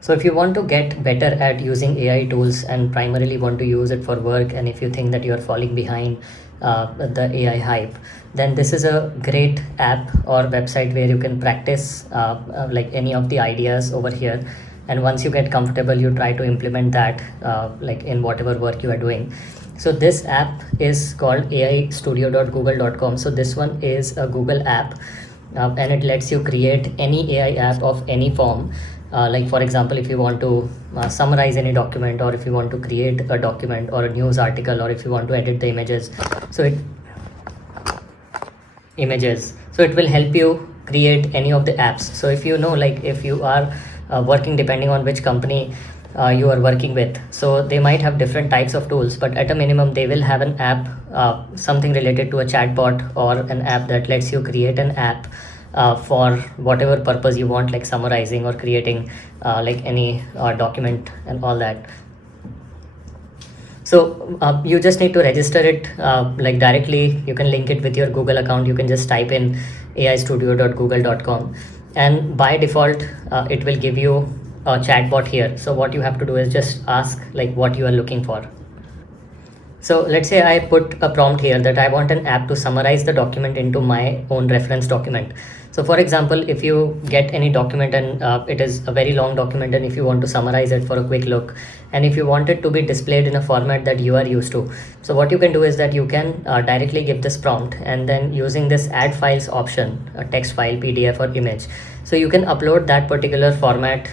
So if you want to get better at using AI tools and primarily want to use it for work, and if you think that you're falling behind the AI hype, then this is a great app or website where you can practice like any of the ideas over here. And once you get comfortable, you try to implement that like in whatever work you are doing. So this app is called aistudio.google.com. So this one is a Google app, and it lets you create any AI app of any form. Like for example, if you want to summarize any document, or if you want to create a document or a news article, or if you want to edit the images, so it will help you create any of the apps. So if you know, like if you are working, depending on which company you are working with, so they might have different types of tools, but at a minimum they will have an app, something related to a chatbot, or an app that lets you create an app for whatever purpose you want, like summarizing or creating like any document and all that. So you just need to register it like directly. You can link it with your Google account. You can just type in aistudio.google.com, and by default it will give you a chatbot here. So what you have to do is just ask like what you are looking for. So let's say I put a prompt here that I want an app to summarize the document into my own reference document. So for example, if you get any document and it is a very long document, and if you want to summarize it for a quick look, and if you want it to be displayed in a format that you are used to, so what you can do is that you can directly give this prompt, and then using this add files option, a text file, PDF or image, so you can upload that particular format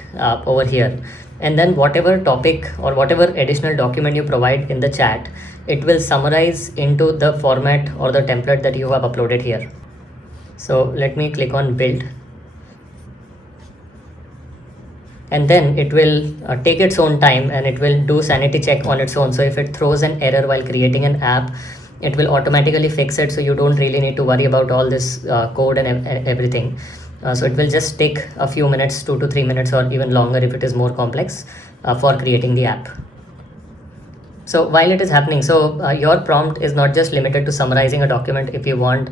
over here. And then whatever topic or whatever additional document you provide in the chat, it will summarize into the format or the template that you have uploaded here. So let me click on build, and then it will take its own time, and it will do sanity check on its own. So if it throws an error while creating an app, it will automatically fix it, so you don't really need to worry about all this code and everything. So it will just take a few minutes, 2 to 3 minutes, or even longer if it is more complex, for creating the app. So while it is happening, so your prompt is not just limited to summarizing a document. If you want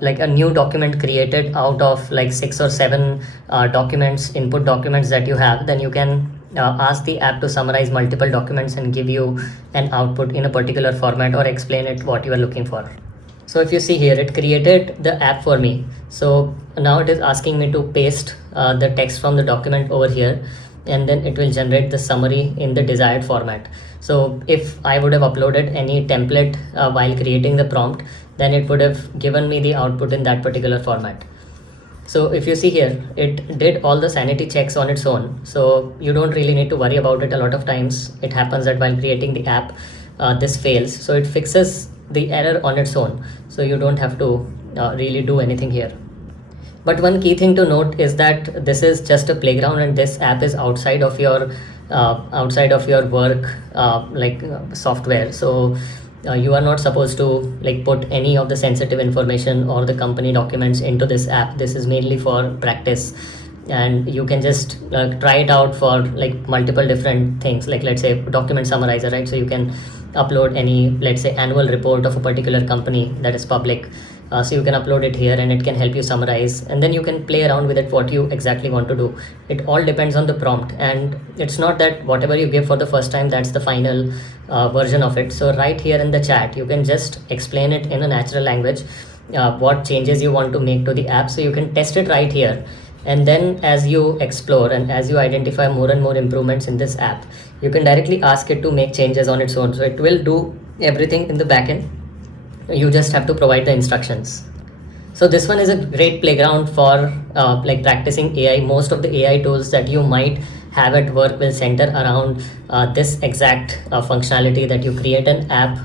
like a new document created out of like 6 or 7 documents, input documents that you have, then you can ask the app to summarize multiple documents and give you an output in a particular format, or explain it what you are looking for. So if you see here, it created the app for me. So now it is asking me to paste the text from the document over here, and then it will generate the summary in the desired format. So if I would have uploaded any template while creating the prompt, then it would have given me the output in that particular format. So if you see here, it did all the sanity checks on its own. So you don't really need to worry about it. A lot of times it happens that while creating the app, this fails. So it fixes the error on its own. So you don't have to really do anything here. But one key thing to note is that this is just a playground, and this app is outside of your work software. So you are not supposed to like put any of the sensitive information or the company documents into this app. This is mainly for practice, and you can just try it out for like multiple different things, like let's say document summarizer, right? So you can upload any, let's say, annual report of a particular company that is public. So you can upload it here, and it can help you summarize, and then you can play around with it what you exactly want to do. It all depends on the prompt, and it's not that whatever you give for the first time, that's the final version of it. So right here in the chat, you can just explain it in a natural language, what changes you want to make to the app. So you can test it right here, and then as you explore and as you identify more and more improvements in this app, you can directly ask it to make changes on its own. So it will do everything in the backend. You just have to provide the instructions. So this one is a great playground for like practicing AI. Most of the AI tools that you might have at work will center around this exact functionality, that you create an app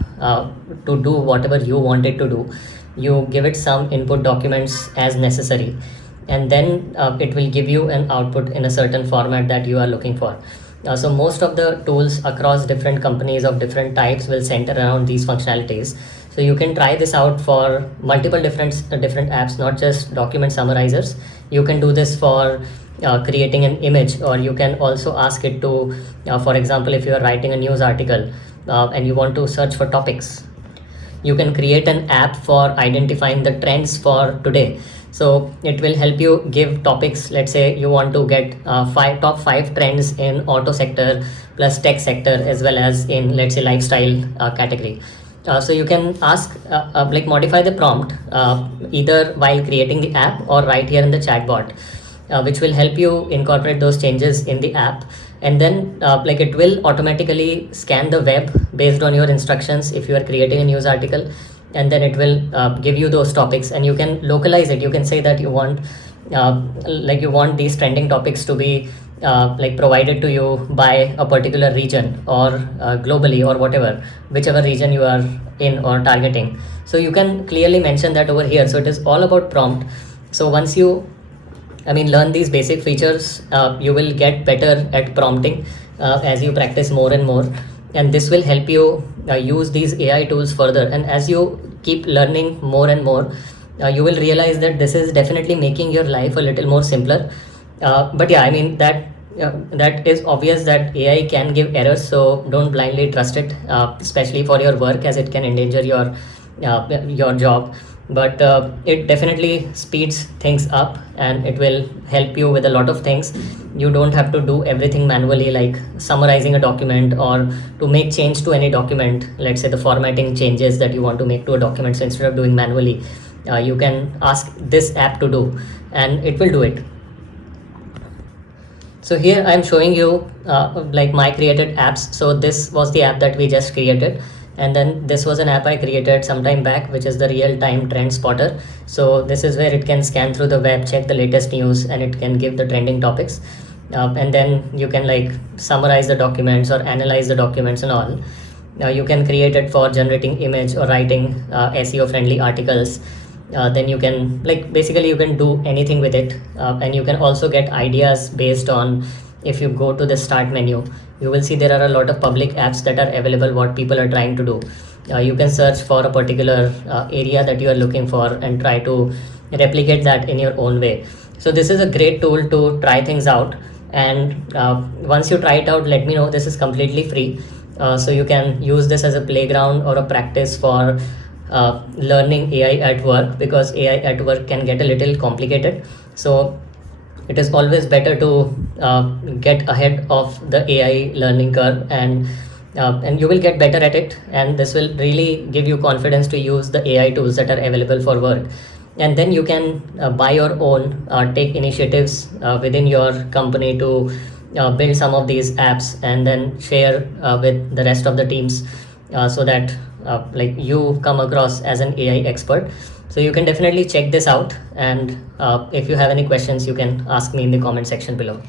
to do whatever you want it to do. You give it some input documents as necessary, and then it will give you an output in a certain format that you are looking for. So most of the tools across different companies of different types will center around these functionalities. So you can try this out for multiple different apps, not just document summarizers. You can do this for creating an image, or you can also ask it to, for example, if you are writing a news article and you want to search for topics, you can create an app for identifying the trends for today. So it will help you give topics. Let's say you want to get top five trends in auto sector plus tech sector, as well as in, let's say, lifestyle category. So you can ask, like, modify the prompt either while creating the app or right here in the chatbot, which will help you incorporate those changes in the app. And then like, it will automatically scan the web based on your instructions if you are creating a news article, and then it will give you those topics, and you can localize it. You can say that you want like, you want these trending topics to be like, provided to you by a particular region, or globally, or whatever, whichever region you are in or targeting. So you can clearly mention that over here. So it is all about prompt. So once you, learn these basic features, you will get better at prompting as you practice more and more. And this will help you use these AI tools further. And as you keep learning more and more, you will realize that this is definitely making your life a little more simpler. But yeah, that is obvious that AI can give errors, so don't blindly trust it, especially for your work, as it can endanger your job. But it definitely speeds things up, and it will help you with a lot of things. You don't have to do everything manually, like summarizing a document, or to make change to any document, let's say the formatting changes that you want to make to a document. So instead of doing manually, you can ask this app to do, and it will do it. So here I'm showing you like, my created apps. So this was the app that we just created, and then this was an app I created some time back, which is the real-time trend spotter. So this is where it can scan through the web, check the latest news, and it can give the trending topics. And then you can, like, summarize the documents or analyze the documents and all. You can create it for generating image or writing SEO friendly articles. Then you can, like, basically you can do anything with it. And you can also get ideas based on, if you go to the start menu, you will see there are a lot of public apps that are available, what people are trying to do. You can search for a particular area that you are looking for and try to replicate that in your own way. So this is a great tool to try things out. And once you try it out, let me know. This is completely free. So you can use this as a playground or a practice for learning AI at work, because AI at work can get a little complicated. So it is always better to get ahead of the AI learning curve, and you will get better at it, and this will really give you confidence to use the AI tools that are available for work. And then you can buy your own, take initiatives within your company to build some of these apps, and then share with the rest of the teams, so that like, you come across as an AI expert. So you can definitely check this out, and if you have any questions, you can ask me in the comment section below.